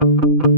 대장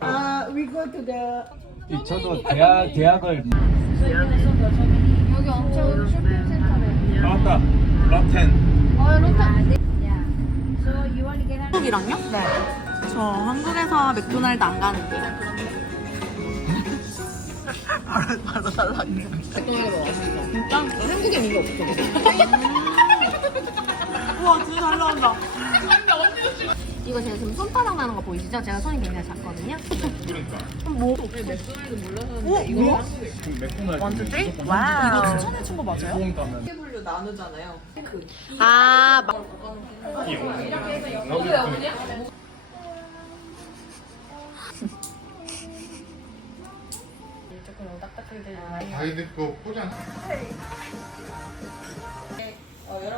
Uh, we go to the 이 저도 대학 대학을 여기 엄청 쇼핑센터래. 나왔다 라텐 어, 로타. 한국이랑요? 네. 저 한국에서 맥도날드 안 가는데. 바로 바로 달라요. 진짜? 한국엔 이게 없어. 우와 진짜 잘 나온다. 이거 제가 지금 손바닥 나는 거 보이시죠? 제가 손이 굉장히 작거든요. 뭐? 오 뭐야? 맥도날드 원투 쓰리? 와우. 이거 추천해준 거 맞아요? 뽕 따면 분류 나누잖아요. 그. 아, 막. 아이들 거 포장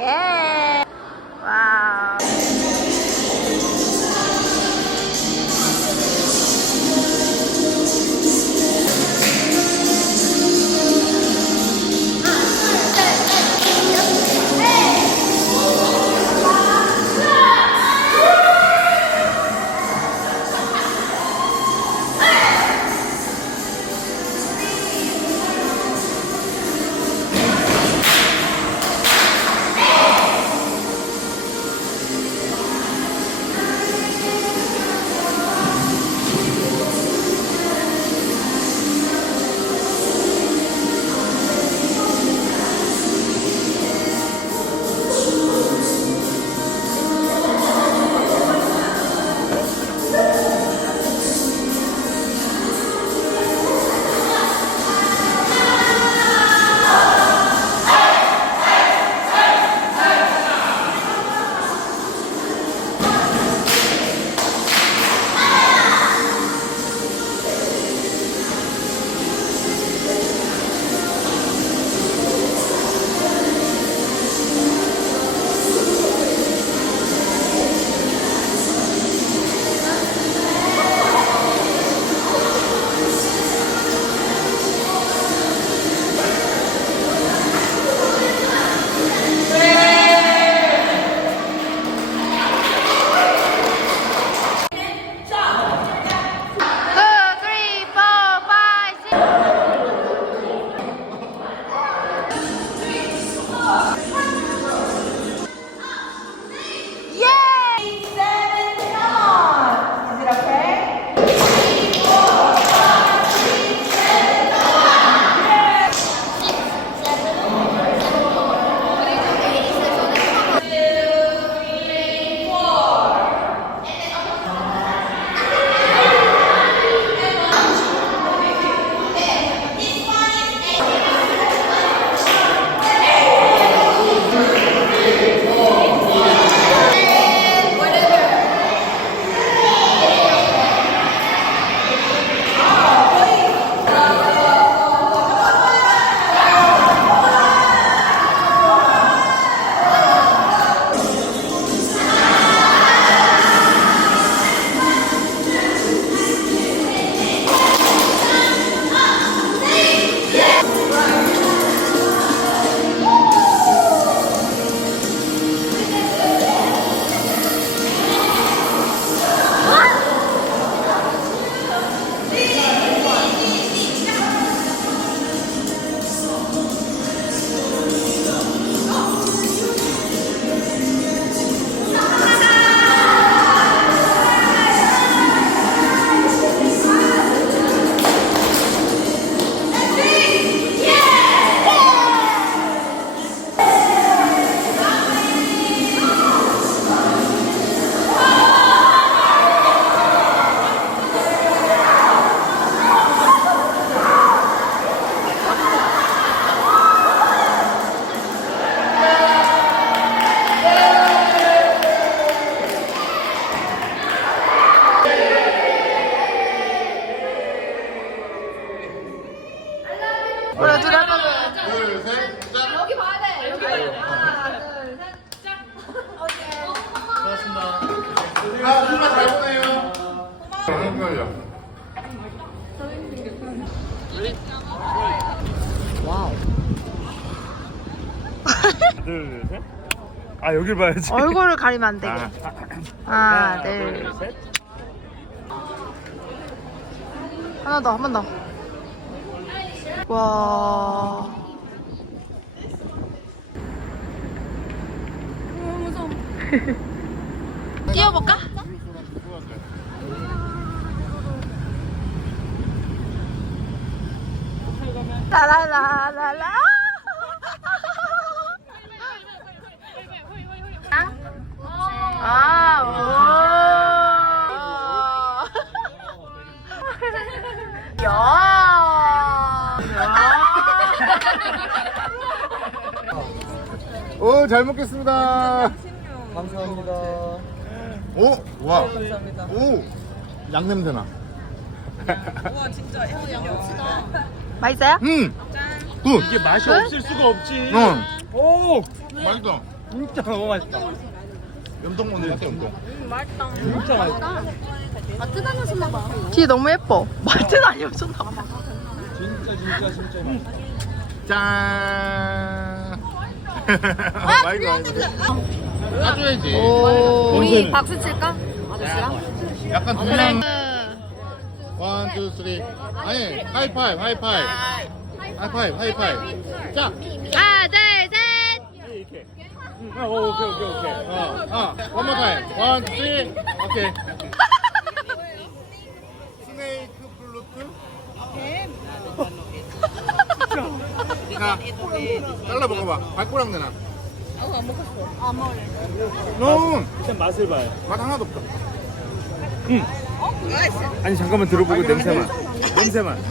Yeah. Wow. 둘, 셋. 아, 여길 봐야지. 얼굴을 가리면 안 되게. 아, 하나, 둘. 둘, 셋. 하나 더, 한 번 더. 와. 뛰어볼까? 라라라라라. 아, 오. 야. 오, 잘 먹겠습니다. 감사합니다. 오, 와. 오, 양 냄새 나. 맛있어요? 음, 굿. 이게 맛이 없을 수가 없지. 어, 오, 맛있다. 진짜 너무 맛있다. 염통 먹는 것 같아, 염통. 진짜 맛있다. 마트 다녀오셨나 봐. 뒤에 너무 예뻐. 마트 다녀오셨나 봐. 진짜 진짜 진짜. 짠. 맛있어, 맛있어. 까줘야지. 오. 우리 박수 칠까? 아저씨랑? 약간 동양. 원, 투, 쓰리. 아니, 하이파이브, 하이파이브. 하이파이브, 하이파이브. 자, 하나, 둘, 셋! 이렇게. 어, 오케이, 오케이, 오케이. 어, 어, one more time. 원, 투, 쓰리. 오케이. 스네이크 플루트. 자, 잘라 먹어봐. 발꼬락 내놔. 안 먹었어. 안 먹을래. 너 일단 맛을 봐요. 맛 하나도 없다. 아니, 잠깐만 들어보고 냄새만. 냄새만.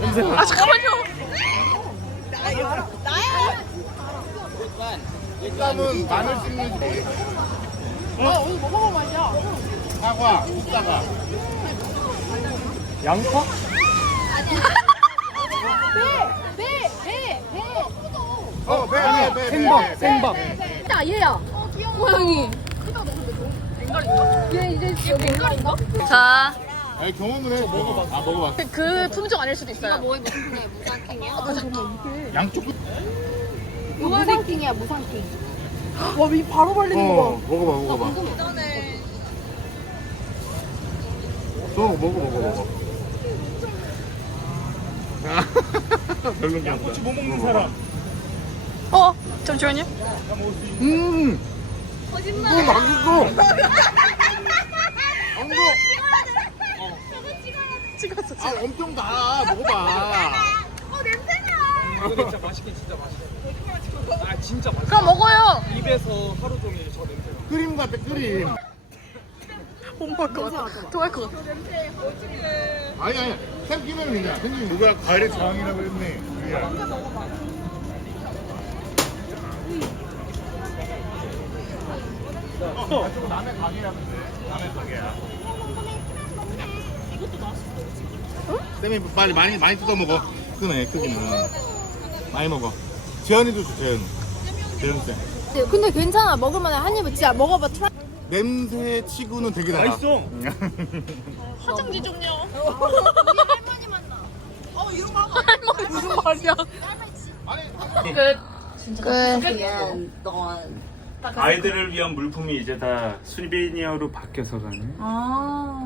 냄새만. 아 잠깐만요. 일단은 마늘 씹는 게. 어, 오늘 뭐 먹어 맛이야? 사과, 사과. 양파? 어, 배, 배, 배, 배. 생밥, 생밥. 야, 얘야. 어, 귀여워. 고양이. 얘 이제 여기 앵갈인가? 자, 아니, 경험을 해. 먹어봐. 아, 먹어봐. 그 품종 아닐 수도 있어요. 뭐 해보는데 무상킹이야? 양쪽. 무상킹이야, 무상킹. 와, 이 바로 발리는 어, 먹어봐, 먹어봐. 너 먹어, 먹어, 먹어. 보다. 양꼬치 못 먹는 사람. 어, 잠시만요. 음! 거짓말! 이거 맛있어! 안 거! 찍었어. 아, 엄청 다 먹어봐. 진짜 맛있긴 진짜 맛있어. 아 진짜 맛있어. 그럼 먹어요. 입에서 하루 종일 저 냄새. 크림 같아, 크림. 못 먹을 것 같아. 토할 것 같아. 아니, 아니. 생기면 그냥. 생기면 누가 과일의 저항이라고 했네. 유리야. 남의 가게라는데. 남의 가게야. 쌤이 빨리 많이 많이 뜯어 먹어. 크네 크기는. 많이 먹어. 재현이도 줘 재현. 재현 쌤. 근데 괜찮아. 먹을만해. 한 입은 진짜 먹어봐. 트라... 냄새 치고는 되게 달아. 맛있어. 화장지 좀요. 할머니 무슨 말이야? 끝. 끝. 아이들을 위한 물품이 이제 다 수비니어로 바뀌어서 가네. 어.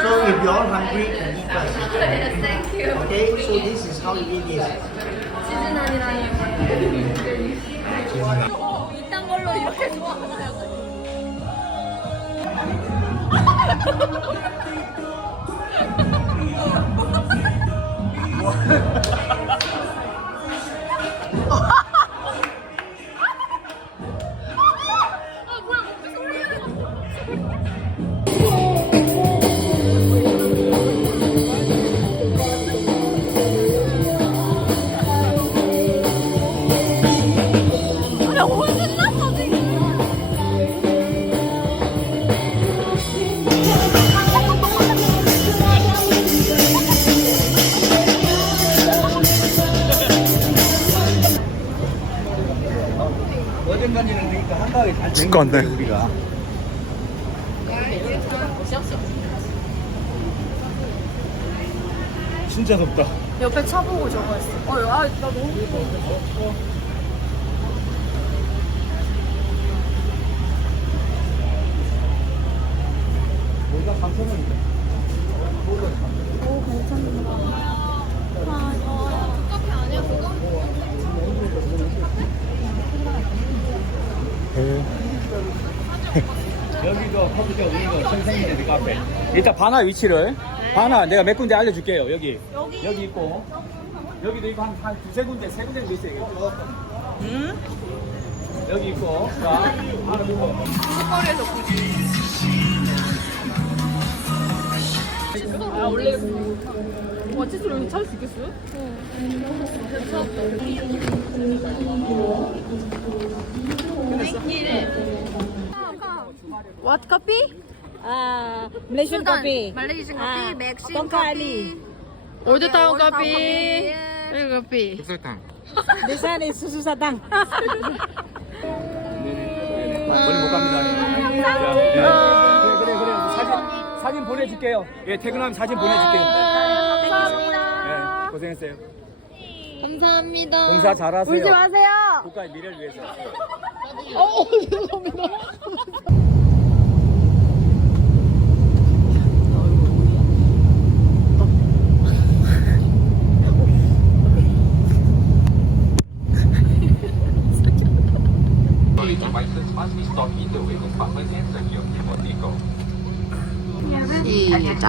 So if you all hungry, can eat first. Thank you. Okay, so this is how you eat this. 이딴 걸로 이렇게 좋아하냐고. 돼. 우리가. 진짜 덥다. 옆에 차 보고 저거 했어. 어, 아, 나 너무 무서워. 여기가 3천 원인데. 카페 아니야, 그거? 여기가 커피숍 우리가 선생님들 카페. 일단 바나 위치를 바나 내가 몇 군데 알려줄게요. 여기 여기, 있고 여기도 있고 한, 한 두세 군데 세 군데 정도 있어요. 응? 여기 있고 자 바로 있고. 아, 원래. 와, 칫솔 여기 찾을 수 있겠어요? Ah, Malaysian coffee. 말레이 시안 커피, 아, 멕시코 똥카리. 커피, 올드타운 커피, 그리고 커피. 흑설탕. This one is susu satang. 멀리 못 갑니다. 자, 예. 그래 그래 그래 사진 사진 보내줄게요. 예 퇴근하면 사진 보내줄게요. 예 고생했어요. 감사합니다. 공사 잘하세요. 울지 마세요. 국가의 미래를 위해서. 저희 말레 이